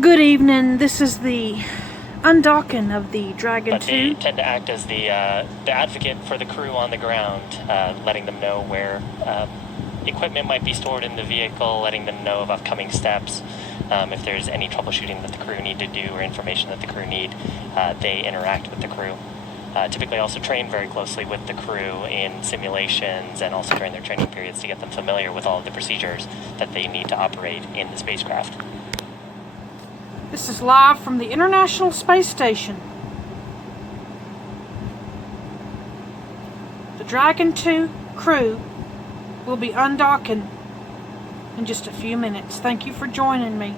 Good evening. This is the undocking of the Dragon 2. But they tend to act as the advocate for the crew on the ground, letting them know where equipment might be stored in the vehicle, letting them know of upcoming steps. If there's any troubleshooting that the crew need to do or information that the crew need, they interact with the crew. Typically also train very closely with the crew in simulations and also during their training periods to get them familiar with all of the procedures that they need to operate in the spacecraft. This is live from the International Space Station. The Dragon 2 crew will be undocking in just a few minutes. Thank you for joining me.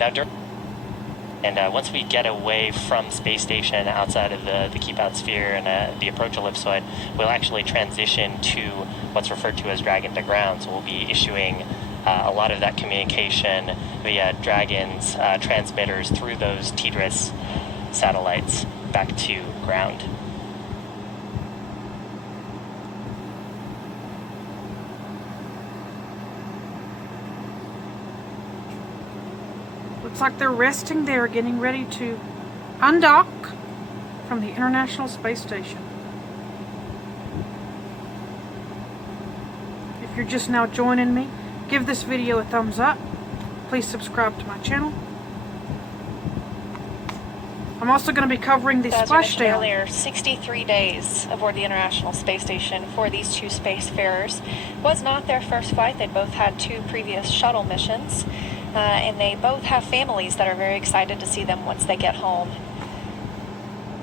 And once we get away from space station outside of the keep-out sphere and the approach ellipsoid, we'll actually transition to what's referred to as Dragon to ground. So we'll be issuing a lot of that communication via Dragon's transmitters through those TDRS satellites back to ground. Looks like they're resting there, getting ready to undock from the International Space Station. If you're just now joining me, give this video a thumbs up. Please subscribe to my channel. I'm also going to be covering the splashdown. Earlier, 63 days aboard the International Space Station for these two spacefarers. It was not their first flight. They both had two previous shuttle missions. And they both have families that are very excited to see them once they get home.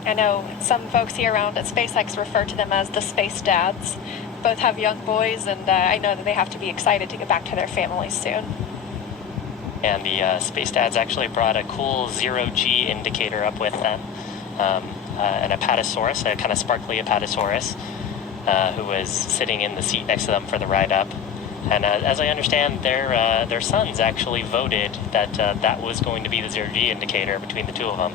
I know some folks here around at SpaceX refer to them as the space dads. Both have young boys, and I know that they have to be excited to get back to their families soon. And the space dads actually brought a cool zero-G indicator up with them. An Apatosaurus, a kind of sparkly Apatosaurus, who was sitting in the seat next to them for the ride up. And as I understand, their sons actually voted that that was going to be the zero-G indicator between the two of them.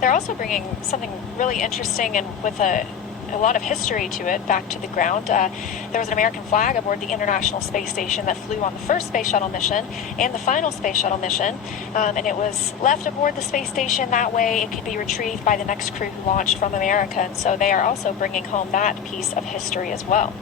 They're also bringing something really interesting and with a lot of history to it back to the ground. There was an American flag aboard the International Space Station that flew on the first space shuttle mission and the final space shuttle mission, and it was left aboard the space station. That way it could be retrieved by the next crew who launched from America, and so they are also bringing home that piece of history as well.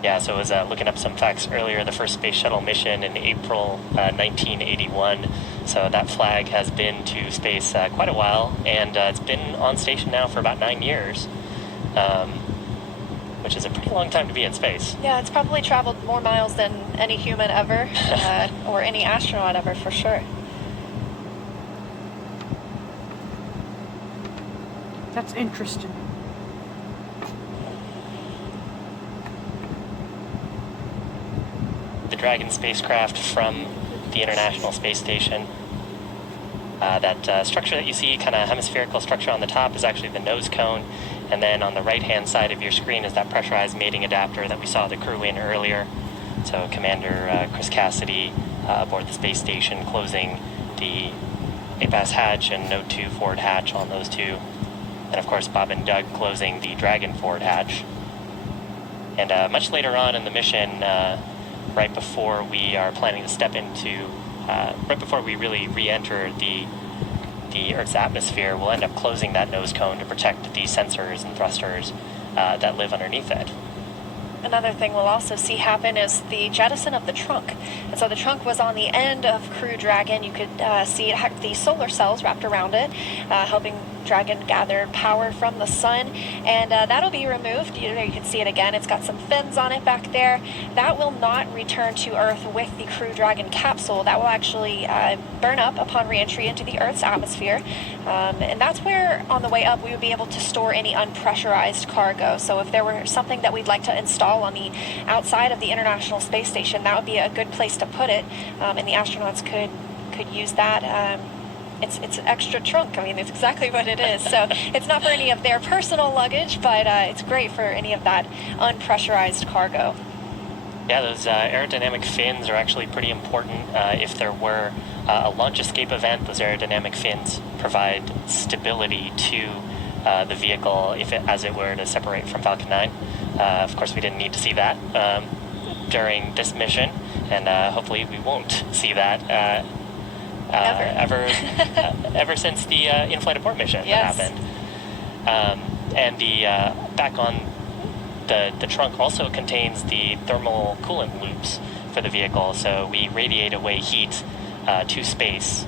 Yeah, so I was looking up some facts earlier. The first space shuttle mission in April 1981. So that flag has been to space quite a while, and it's been on station now for about 9 years, which is a pretty long time to be in space. Yeah, it's probably traveled more miles than any human ever, or any astronaut ever, for sure. That's interesting. The Dragon spacecraft from the International Space Station. That structure that you see, kind of hemispherical structure on the top, is actually the nose cone, and then on the right-hand side of your screen is that pressurized mating adapter that we saw the crew in earlier. So Commander Chris Cassidy aboard the space station, closing the APAS hatch and Node 2 forward hatch on those two. And of course Bob and Doug closing the Dragon forward hatch. And much later on in the mission, right before we are planning to step into, right before we really re-enter the Earth's atmosphere, we'll end up closing that nose cone to protect the sensors and thrusters that live underneath it. Another thing we'll also see happen is the jettison of the trunk. And so the trunk was on the end of Crew Dragon. You could see it had the solar cells wrapped around it, helping Dragon gather power from the sun, and that'll be removed. You can see it again. It's got some fins on it back there. That will not return to Earth with the Crew Dragon capsule. That will actually burn up upon re-entry into the Earth's atmosphere, and that's where on the way up we would be able to store any unpressurized cargo. So if there were something that we'd like to install on the outside of the International Space Station, that would be a good place to put it, and the astronauts could use that. It's an extra trunk. I mean, it's exactly what it is. So it's not for any of their personal luggage, but it's great for any of that unpressurized cargo. Yeah, those aerodynamic fins are actually pretty important. If there were a launch escape event, those aerodynamic fins provide stability to the vehicle as it were to separate from Falcon 9. Of course, we didn't need to see that during this mission, and hopefully we won't see that ever since the in-flight abort mission that happened. And the back on the trunk also contains the thermal coolant loops for the vehicle, so we radiate away heat to space.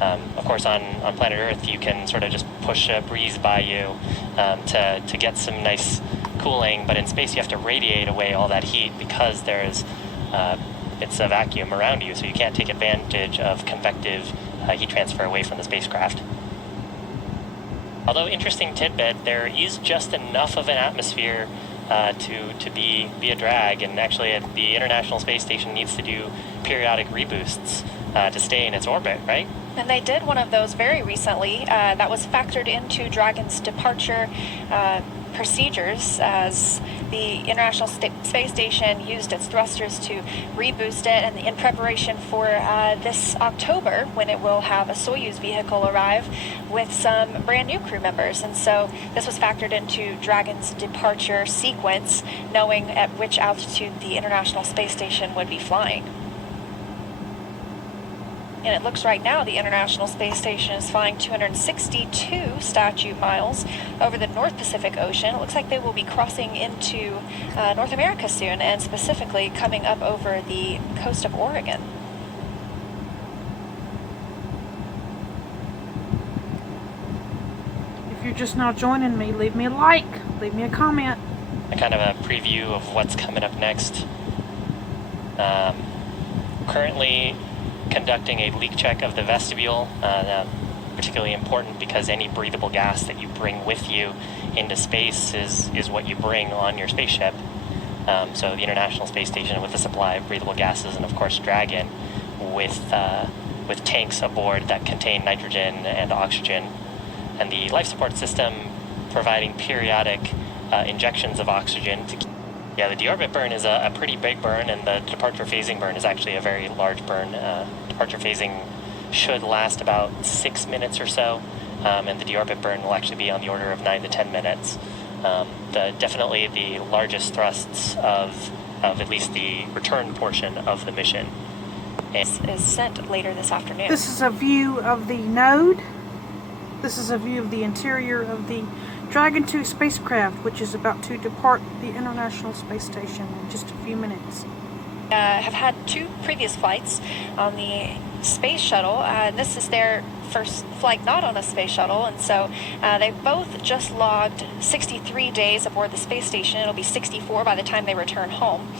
Of course, on planet Earth, you can sort of just push a breeze by you to get some nice cooling, but in space you have to radiate away all that heat because it's a vacuum around you, so you can't take advantage of convective heat transfer away from the spacecraft. Although, interesting tidbit, there is just enough of an atmosphere to be a drag, and actually the International Space Station needs to do periodic reboosts to stay in its orbit, right? And they did one of those very recently. That was factored into Dragon's departure procedures, as the International Space Station used its thrusters to reboost it, and in preparation for this October, when it will have a Soyuz vehicle arrive with some brand new crew members. And so this was factored into Dragon's departure sequence, knowing at which altitude the International Space Station would be flying. And it looks right now the International Space Station is flying 262 statute miles over the North Pacific Ocean. It looks like they will be crossing into North America soon, and specifically coming up over the coast of Oregon. If you're just now joining me, leave me a like, leave me a comment. A kind of a preview of what's coming up next. Currently conducting a leak check of the vestibule, particularly important because any breathable gas that you bring with you into space is what you bring on your spaceship. So the International Space Station with a supply of breathable gases, and of course Dragon with tanks aboard that contain nitrogen and oxygen, and the life support system providing periodic injections of oxygen to Yeah, the deorbit burn is a pretty big burn, and the departure phasing burn is actually a very large burn. Departure phasing should last about 6 minutes or so, and the deorbit burn will actually be on the order of 9 to 10 minutes. Definitely the largest thrusts of at least the return portion of the mission. Is sent later this afternoon. This is a view of the node. This is a view of the interior of the Dragon 2 spacecraft, which is about to depart the International Space Station in just a few minutes. Have had 2 previous flights on the space shuttle. This is their first flight not on a space shuttle, and so they've both just logged 63 days aboard the space station. It'll be 64 by the time they return home.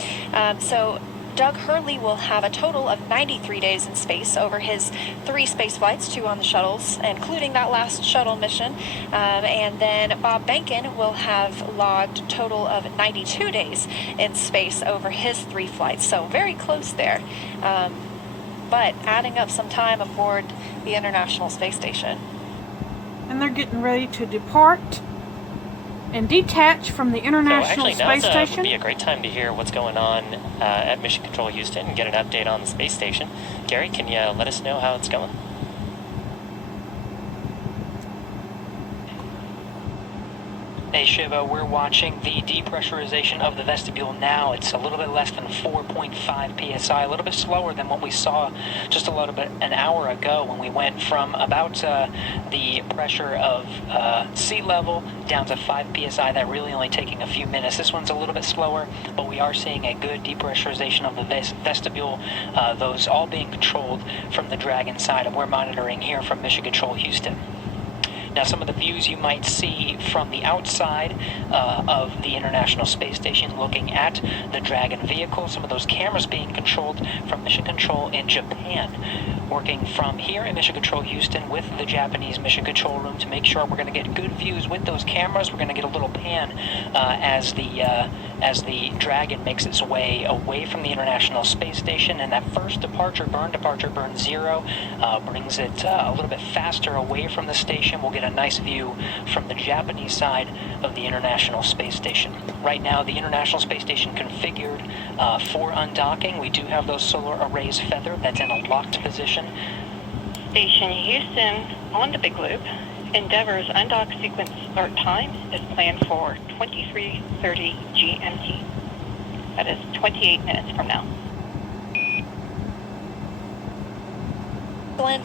So Doug Hurley will have a total of 93 days in space over his 3 space flights, 2 on the shuttles, including that last shuttle mission. And then Bob Behnken will have logged a total of 92 days in space over his 3 flights. So very close there. But adding up some time aboard the International Space Station. And they're getting ready to depart and detach from the International Space Station. Would be a great time to hear what's going on at Mission Control Houston and get an update on the space station. Gary, can you let us know how it's going? Hey Shiva, we're watching the depressurization of the vestibule now. It's a little bit less than 4.5 psi, a little bit slower than what we saw just a little bit an hour ago when we went from about the pressure of sea level down to 5 psi. That really only taking a few minutes. This one's a little bit slower, but we are seeing a good depressurization of the vestibule, those all being controlled from the Dragon side, and we're monitoring here from Mission Control Houston. Now, some of the views you might see from the outside of the International Space Station looking at the Dragon vehicle, some of those cameras being controlled from Mission Control in Japan. Working from here in Mission Control Houston with the Japanese Mission Control Room to make sure we're going to get good views with those cameras. We're going to get a little pan as the Dragon makes its way away from the International Space Station, and that first departure burn 0, brings it a little bit faster away from the station. We'll get a nice view from the Japanese side of the International Space Station. Right now, the International Space Station configured for undocking. We do have those solar arrays feathered. That's in a locked position. Station Houston on the Big Loop. Endeavour's undock sequence start time is planned for 23:30 GMT. That is 28 minutes from now.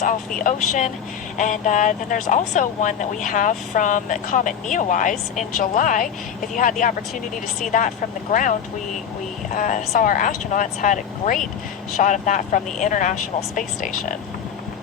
Off the ocean, and then there's also one that we have from Comet Neowise in July. If you had the opportunity to see that from the ground, we saw our astronauts had a great shot of that from the International Space Station.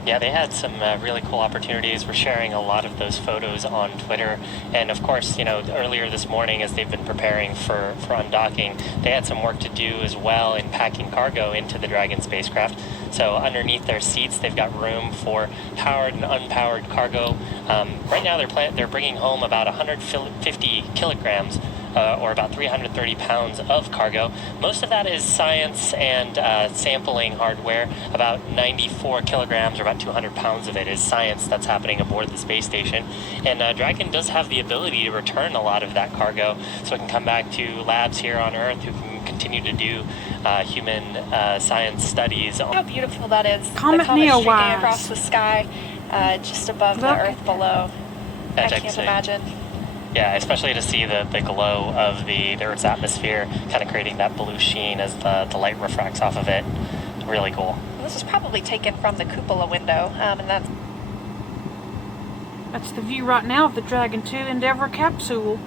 Yeah, they had some really cool opportunities. We're sharing a lot of those photos on Twitter. And of course, you know, earlier this morning as they've been preparing for undocking, they had some work to do as well in packing cargo into the Dragon spacecraft. So underneath their seats, they've got room for powered and unpowered cargo. Right now, they're bringing home about 150 kilograms or about 330 pounds of cargo. Most of that is science and sampling hardware. About 94 kilograms, or about 200 pounds of it, is science that's happening aboard the space station. And Dragon does have the ability to return a lot of that cargo, so it can come back to labs here on Earth who can continue to do human science studies. How beautiful that is. Comet the comet streaking Neowise. across the sky, just above Look. the Earth below. That's I can't actually- imagine. Yeah, especially to see the glow of the Earth's atmosphere, kind of creating that blue sheen as the light refracts off of it. Really cool. This is probably taken from the cupola window, and That's the view right now of the Dragon 2 Endeavour capsule.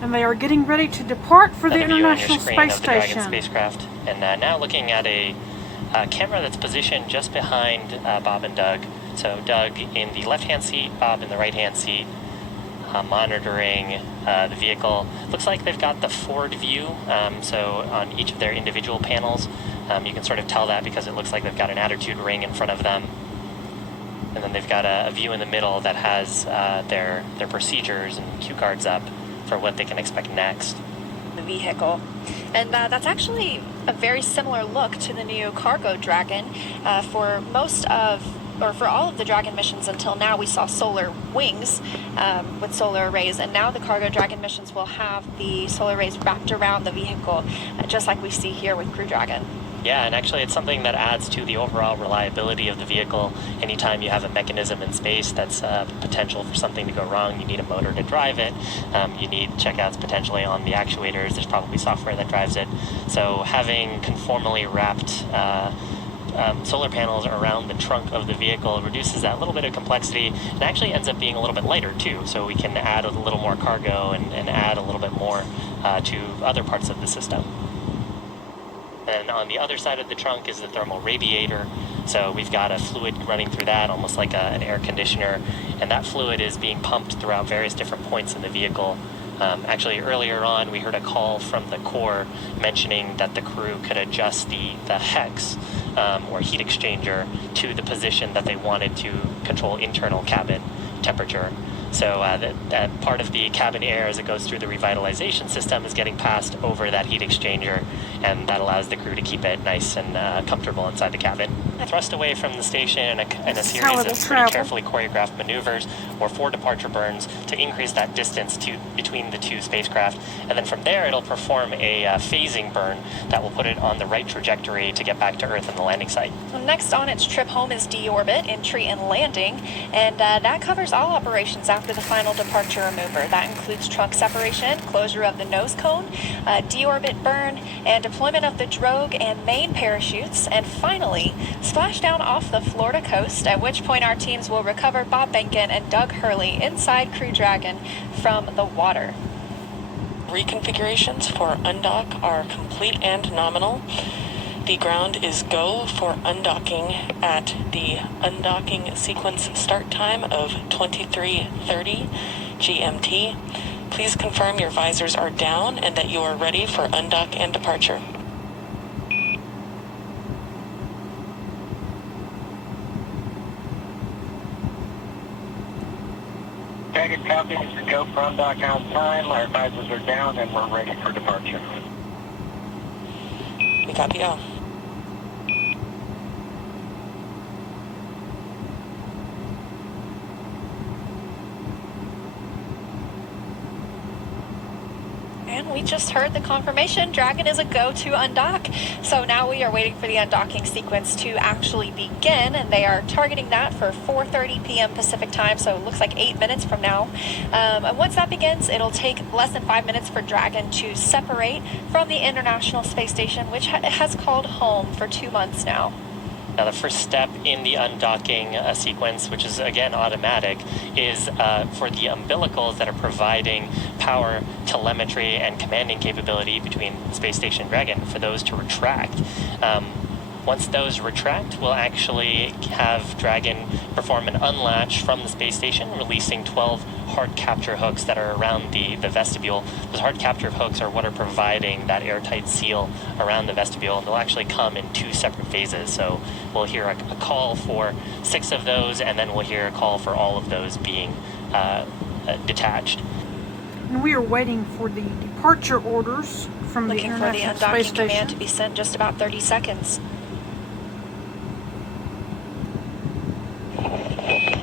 And they are getting ready to depart for the Another view on your International screen Space of the Dragon Station. spacecraft. And now looking at a camera that's positioned just behind Bob and Doug. So Doug in the left-hand seat, Bob in the right-hand seat, monitoring the vehicle. Looks like they've got the forward view, so on each of their individual panels, you can sort of tell that because it looks like they've got an attitude ring in front of them. And then they've got a view in the middle that has their procedures and cue cards up for what they can expect next. the vehicle. And that's actually a very similar look to the new Cargo Dragon. For all of the Dragon missions until now, we saw solar wings with solar arrays, and now the Cargo Dragon missions will have the solar arrays wrapped around the vehicle, just like we see here with Crew Dragon. Yeah, and actually it's something that adds to the overall reliability of the vehicle. Anytime you have a mechanism in space that's potential for something to go wrong, you need a motor to drive it, you need checkouts potentially on the actuators, there's probably software that drives it. So having conformally wrapped solar panels around the trunk of the vehicle reduces that little bit of complexity, and actually ends up being a little bit lighter too, so we can add a little more cargo and add a little bit more to other parts of the system. And on the other side of the trunk is the thermal radiator. So we've got a fluid running through that, almost like an air conditioner. And that fluid is being pumped throughout various different points in the vehicle. Actually, earlier on, we heard a call from the core mentioning that the crew could adjust the hex, or heat exchanger, to the position that they wanted to control internal cabin temperature. So that part of the cabin air as it goes through the revitalization system is getting passed over that heat exchanger, and that allows the crew to keep it nice and comfortable inside the cabin. Thrust away from the station in a series of pretty carefully choreographed maneuvers or 4 departure burns to increase that distance between the two spacecraft, and then from there it'll perform a phasing burn that will put it on the right trajectory to get back to Earth and the landing site. Next on its trip home is deorbit, entry, and landing, and that covers all operations after the final departure maneuver. That includes trunk separation, closure of the nose cone, deorbit burn, and deployment of the drogue and main parachutes, and finally, splashdown off the Florida coast, at which point our teams will recover Bob Behnken and Doug Hurley inside Crew Dragon from the water. Reconfigurations for undock are complete and nominal. The ground is go for undocking at the undocking sequence start time of 23:30 GMT. Please confirm your visors are down and that you are ready for undock and departure. Dragon copy, go for undock on time, our visors are down and we're ready for departure. We copy all. And we just heard the confirmation. Dragon is a go to undock. So now we are waiting for the undocking sequence to actually begin, and they are targeting that for 4:30 p.m. Pacific time. So it looks like 8 minutes from now. And once that begins, it'll take less than 5 minutes for Dragon to separate from the International Space Station, which has called home for 2 months now. Now, the first step in the undocking sequence, which is again automatic, is for the umbilicals that are providing power, telemetry, and commanding capability between Space Station and Dragon, for those to retract. Once those retract, we'll actually have Dragon perform an unlatch from the space station, releasing 12 hard capture hooks that are around the vestibule. Those hard capture hooks are what are providing that airtight seal around the vestibule, and they'll actually come in 2 separate phases. So we'll hear a call for 6 of those, and then we'll hear a call for all of those being detached. And we are waiting for the departure orders from the Looking for the International Space undocking command Station. to be sent just about 30 seconds.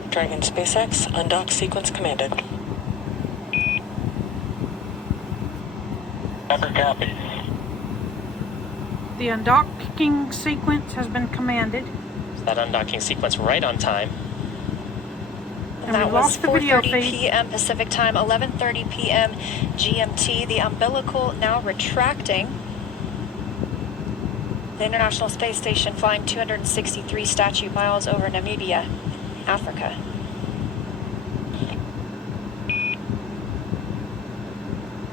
Dragon SpaceX, undock sequence commanded. Upper copies. The undocking sequence has been commanded. So that undocking sequence right on time. And And that we was lost the video 4:30 feed. p.m. Pacific time, 11:30 p.m. GMT. The umbilical now retracting. The International Space Station flying 263 statute miles over Namibia, Africa.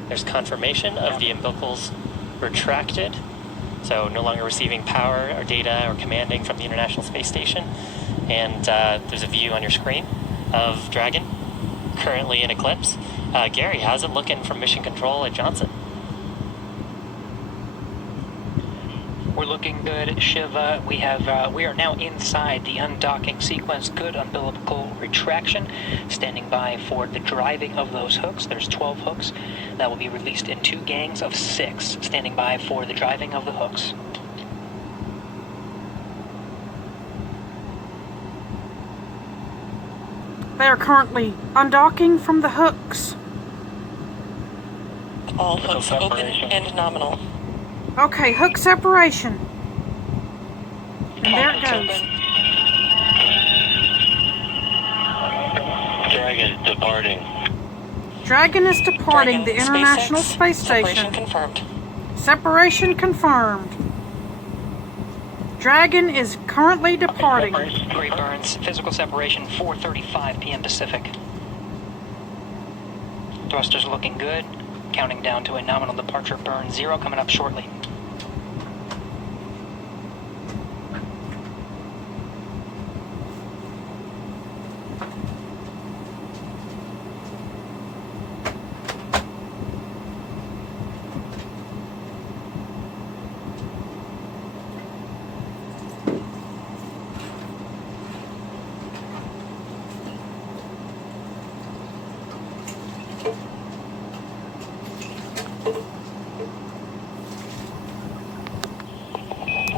There's confirmation of the umbilicals retracted, so no longer receiving power or data or commanding from the International Space Station. And there's a view on your screen of Dragon, currently in eclipse. Gary, how's it looking from Mission Control at Johnson? We're looking good, Shiva. We are now inside the undocking sequence. Good umbilical retraction. Standing by for the driving of those hooks. There's 12 hooks that will be released in 2 gangs of 6. Standing by for the driving of the hooks. They are currently undocking from the hooks. All hooks open and nominal. Okay, hook separation. And there it Hooks goes. open. Dragon departing. Dragon is departing Dragon the International SpaceX, Space separation Station. confirmed. Separation confirmed. Dragon is currently departing. Great burns. Physical separation 4:35 p.m. Pacific. Thrusters looking good. Counting down to a nominal departure burn 0 coming up shortly.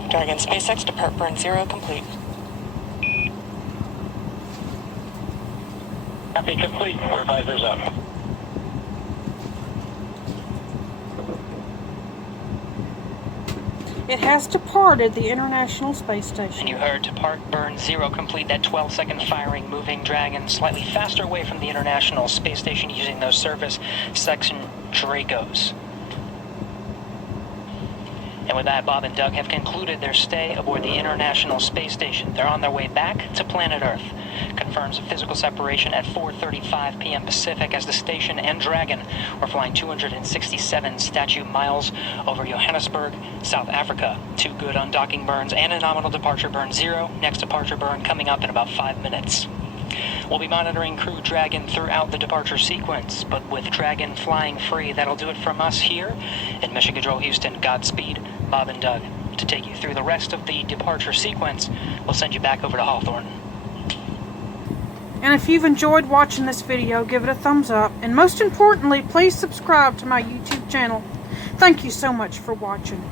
Dragon SpaceX, depart burn 0 complete. Copy complete. Our visors up. It has departed the International Space And Station. you heard depart burn 0 complete. That 12-second firing, moving Dragon slightly faster away from the International Space Station using those surface section Dracos. And with that, Bob and Doug have concluded their stay aboard the International Space Station. They're on their way back to planet Earth. Confirms physical separation at 4:35 p.m. Pacific as the station and Dragon were flying 267 statute miles over Johannesburg, South Africa. 2 good undocking burns and a nominal departure burn 0. Next departure burn coming up in about 5 minutes. We'll be monitoring Crew Dragon throughout the departure sequence, but with Dragon flying free, that'll do it from us here in Mission Control Houston. Godspeed, Bob and Doug. To take you through the rest of the departure sequence, we'll send you back over to Hawthorne. And if you've enjoyed watching this video, give it a thumbs up. And most importantly, please subscribe to my YouTube channel. Thank you so much for watching.